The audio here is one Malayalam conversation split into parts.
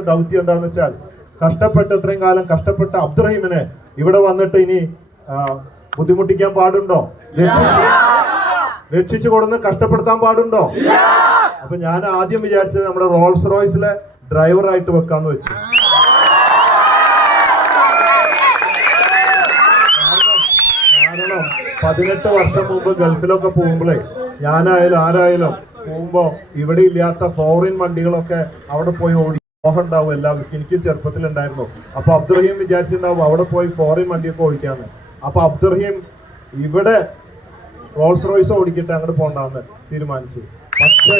ചെയ്യുന്ന ദൗത്യം എന്താന്ന് വെച്ചാൽ കഷ്ടപ്പെട്ട് ഇത്രയും കാലം കഷ്ടപ്പെട്ട അബ്ദുറഹീമിനെ ഇവിടെ വന്നിട്ട് ഇനി ബുദ്ധിമുട്ടിക്കാൻ പാടുണ്ടോ? രക്ഷിച്ച് കൊടുന്ന് കഷ്ടപ്പെടുത്താൻ പാടുണ്ടോ? അപ്പൊ ഞാൻ ആദ്യം വിചാരിച്ചത് നമ്മുടെ റോൾസ് റോയ്സിലെ ഡ്രൈവറായിട്ട് വെക്കാന്ന് വെച്ചു. കാരണം കാരണം പതിനെട്ട് വർഷം മുമ്പ് ഗൾഫിലൊക്കെ പോകുമ്പോഴേ ഞാനായാലും ആരായാലും പോകുമ്പോ ഇവിടെ ഇല്ലാത്ത ഫോറിൻ വണ്ടികളൊക്കെ അവിടെ പോയി ഓടി മോഹം ഉണ്ടാവും എല്ലാവർക്കും എനിക്ക് ചെറുപ്പത്തിൽ ഉണ്ടായിരുന്നു അപ്പൊ അബ്ദുറഹീം വിചാരിച്ചിട്ടുണ്ടാവും അവിടെ പോയി ഫോറിൻ വണ്ടിയൊക്കെ ഓടിക്കാന്ന്. അപ്പൊ അബ്ദുറഹീം ഇവിടെ റോൾസ് റോയ്സ് ഓടിക്കട്ടെ അങ്ങോട്ട് പോണ്ടാന്ന് തീരുമാനിച്ചു. പക്ഷേ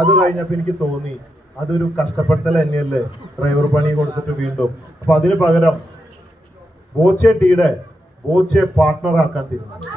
അത് കഴിഞ്ഞപ്പോ എനിക്ക് തോന്നി അതൊരു കഷ്ടപ്പെടുത്തൽ തന്നെയല്ലേ? ഡ്രൈവർ പണി കൊടുത്തിട്ട് വീണ്ടും. അപ്പൊ അതിന് പകരം ബോച്ചെ ടീയുടെ ബോച്ചെ പാർട്ട്ണർ ആക്കാൻ തീരുമാനിച്ചു.